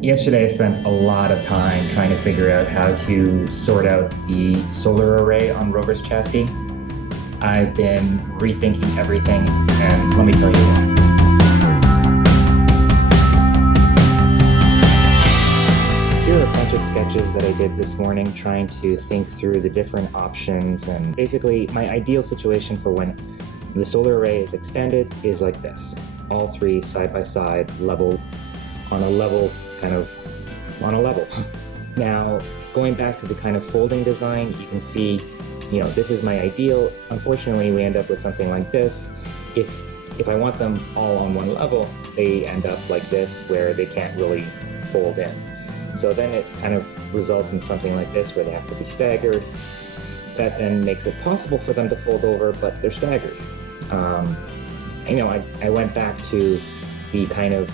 Yesterday I spent a lot of time trying to figure out how to sort out the solar array on ROVer's chassis. I've been rethinking everything, and let me tell you why. Here are a bunch of sketches that I did this morning trying to think through the different options, and basically my ideal situation for when the solar array is extended is like this. All three side by side, level, on a level, kind of on a level. Now, going back to the kind of folding design, you can see, this is my ideal. Unfortunately, we end up with something like this. If I want them all on one level, they end up like this, where they can't really fold in. So then it kind of results in something like this, where they have to be staggered. That then makes it possible for them to fold over, but they're staggered. I went back to the kind of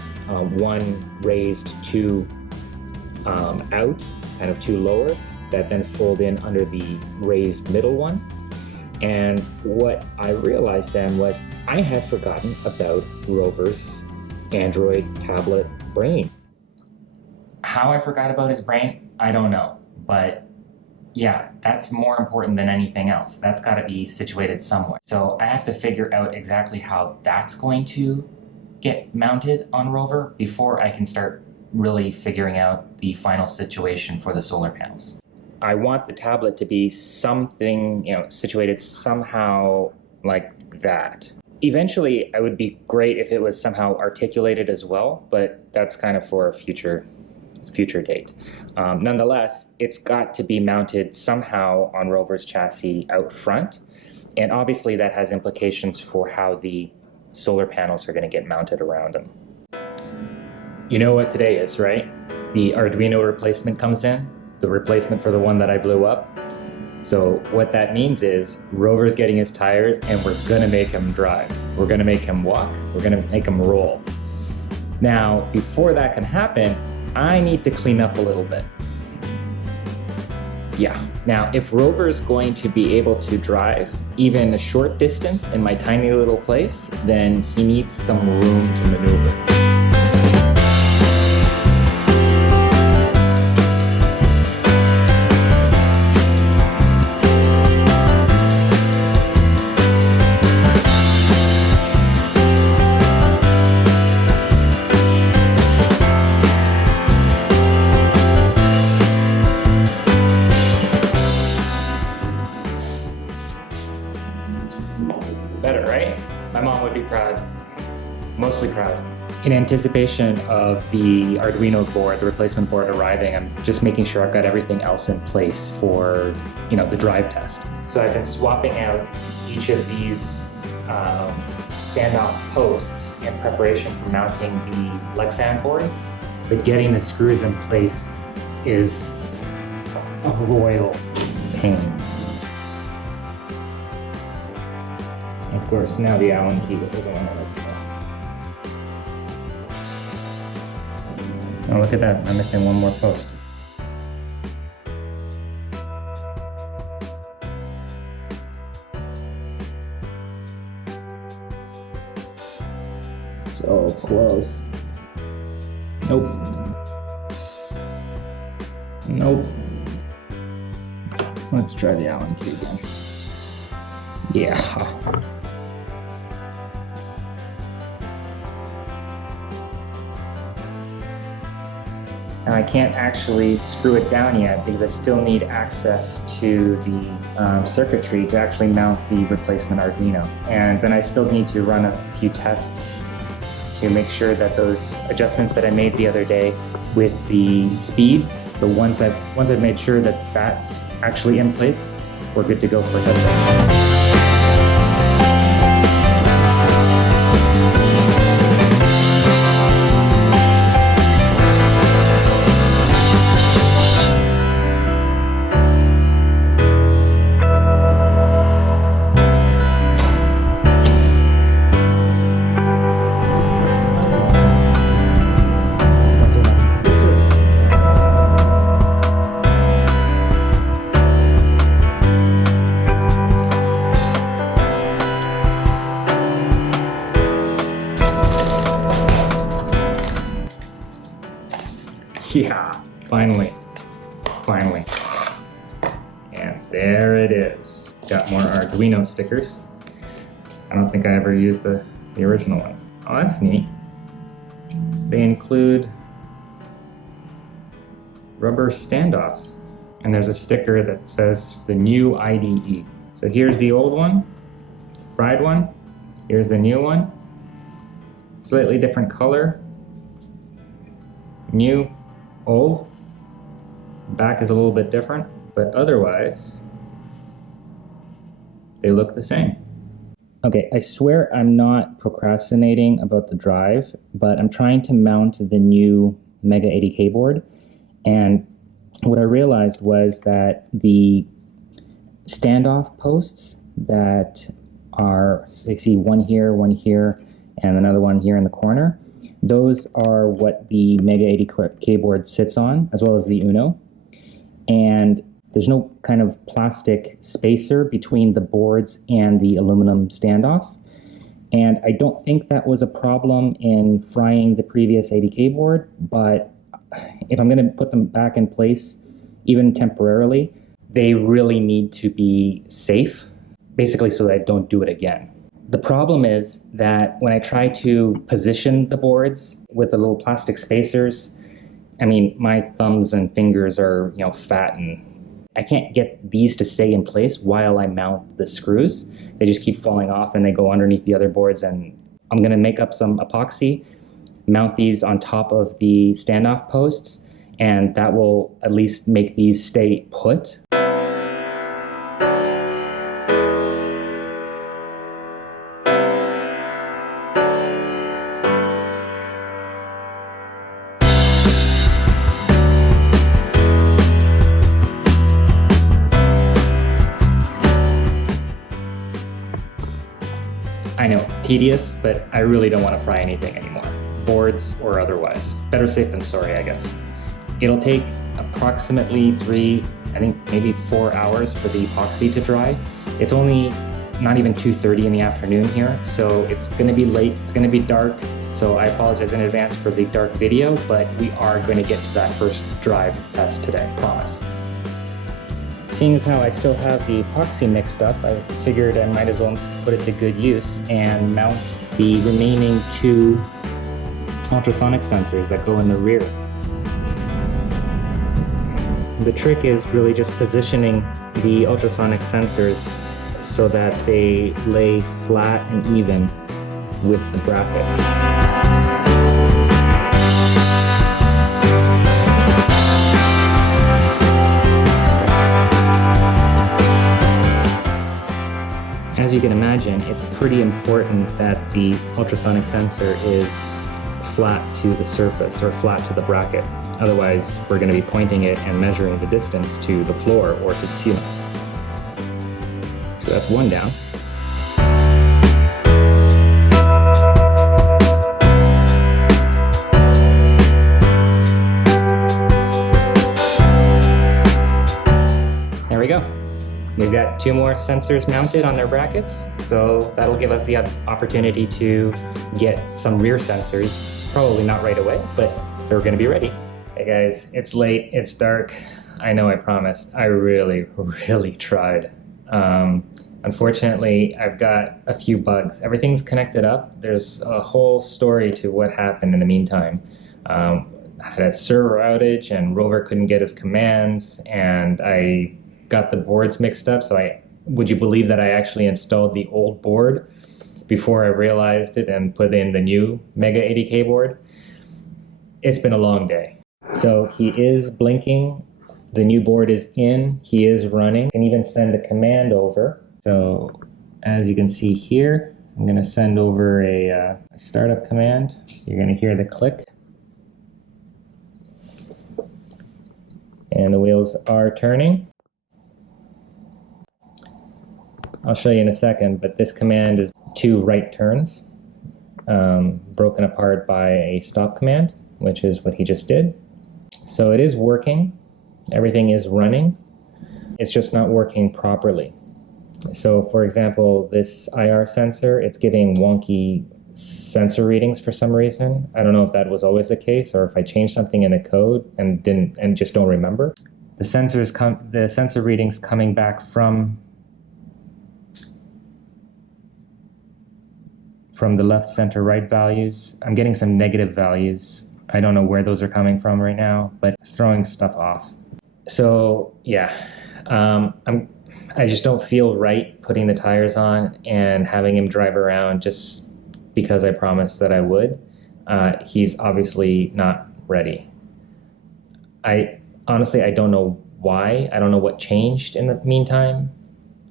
one raised, two out, kind of two lower, that then fold in under the raised middle one. And what I realized then was I had forgotten about ROVer's Android tablet brain. How I forgot about his brain, I don't know. But yeah, that's more important than anything else. That's got to be situated somewhere. So I have to figure out exactly how that's going to get mounted on ROVer before I can start really figuring out the final situation for the solar panels. I want the tablet to be something, situated somehow like that. Eventually, it would be great if it was somehow articulated as well, but that's kind of for a future date. Nonetheless, it's got to be mounted somehow on ROVer's chassis out front, and obviously that has implications for how the solar panels are going to get mounted around them. You know what today is, right? The Arduino replacement comes in, the replacement for the one that I blew up. So what that means is ROVer's getting his tires, and we're going to make him drive. We're going to make him walk. We're going to make him roll. Now, before that can happen, I need to clean up a little bit. Yeah. Now, if ROVer is going to be able to drive even a short distance in my tiny little place, then he needs some room to maneuver. Better, right? My mom would be proud. Mostly proud. In anticipation of the Arduino board, the replacement board arriving, I'm just making sure I've got everything else in place for, the drive test. So I've been swapping out each of these standoff posts in preparation for mounting the Lexan board, but getting the screws in place is a royal pain. Of course, now the Allen key doesn't want to let go. Oh, look at that. I'm missing one more post. So close. Nope. Nope. Let's try the Allen key again. Yeah. Now I can't actually screw it down yet because I still need access to the circuitry to actually mount the replacement Arduino. And then I still need to run a few tests to make sure that those adjustments that I made the other day with the speed, once I've made sure that that's actually in place, we're good to go for testing. Yeah, finally. And there it is. Got more Arduino stickers. I don't think I ever used the original ones. Oh, that's neat. They include rubber standoffs. And there's a sticker that says the new IDE. So here's the old one, fried one. Here's the new one. Slightly different color. New, old. Back is a little bit different, but otherwise, they look the same. Okay, I swear I'm not procrastinating about the drive, but I'm trying to mount the new MEGA ADK board, and what I realized was that the standoff posts that are, so you see one here, and another one here in the corner, those are what the MEGA ADK board sits on, as well as the Uno. And there's no kind of plastic spacer between the boards and the aluminum standoffs. And I don't think that was a problem in frying the previous ADK board, but if I'm going to put them back in place, even temporarily, they really need to be safe, basically so that I don't do it again. The problem is that when I try to position the boards with the little plastic spacers, I mean, my thumbs and fingers are, fat, and I can't get these to stay in place while I mount the screws. They just keep falling off and they go underneath the other boards, and I'm gonna make up some epoxy, mount these on top of the standoff posts, and that will at least make these stay put. I know, tedious, but I really don't want to fry anything anymore, boards or otherwise. Better safe than sorry, I guess. It'll take approximately 3, I think maybe 4 hours for the epoxy to dry. It's only not even 2:30 in the afternoon here, so it's going to be late, it's going to be dark, so I apologize in advance for the dark video, but we are going to get to that first drive test today, promise. Seeing as how I still have the epoxy mixed up, I figured I might as well put it to good use and mount the remaining 2 ultrasonic sensors that go in the rear. The trick is really just positioning the ultrasonic sensors so that they lay flat and even with the bracket. As you can imagine, it's pretty important that the ultrasonic sensor is flat to the surface or flat to the bracket. Otherwise, we're going to be pointing it and measuring the distance to the floor or to the ceiling. So that's one down. There we go. We've got 2 more sensors mounted on their brackets, so that'll give us the opportunity to get some rear sensors, probably not right away, but they're going to be ready. Hey guys, it's late, it's dark. I know I promised. I really tried. Unfortunately, I've got a few bugs. Everything's connected up. There's a whole story to what happened in the meantime. I had a server outage and ROVer couldn't get his commands, and I got the boards mixed up, so would you believe that I actually installed the old board before I realized it and put in the new MEGA ADK board? It's been a long day. So he is blinking, the new board is in, he is running. I can even send a command over. So as you can see here, I'm going to send over a startup command. You're going to hear the click. And the wheels are turning. I'll show you in a second, but this command is 2 right turns, broken apart by a stop command, which is what he just did. So it is working, everything is running, it's just not working properly. So for example, this IR sensor, it's giving wonky sensor readings for some reason. I don't know if that was always the case or if I changed something in the code and just don't remember. The sensor readings coming back from the left, center, right values. I'm getting some negative values. I don't know where those are coming from right now, but it's throwing stuff off. So yeah, I just don't feel right putting the tires on and having him drive around just because I promised that I would. He's obviously not ready. Honestly, I don't know why. I don't know what changed in the meantime.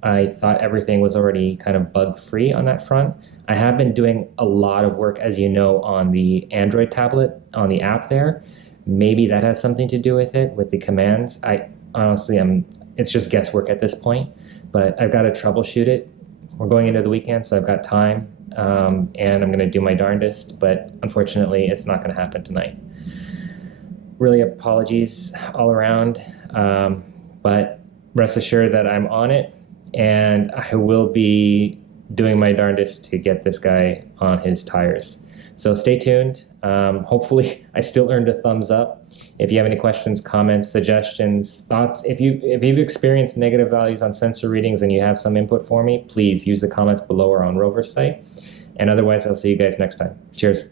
I thought everything was already kind of bug-free on that front. I have been doing a lot of work, as you know, on the Android tablet, on the app there. Maybe that has something to do with it, with the commands. It's just guesswork at this point, but I've got to troubleshoot it. We're going into the weekend, so I've got time, and I'm going to do my darndest, but unfortunately, it's not going to happen tonight. Really apologies all around, but rest assured that I'm on it, and I will be doing my darndest to get this guy on his tires. So stay tuned. Hopefully I still earned a thumbs up. If you have any questions, comments, suggestions, thoughts, if you've experienced negative values on sensor readings and you have some input for me, please use the comments below or on ROVer's site. And otherwise, I'll see you guys next time. Cheers.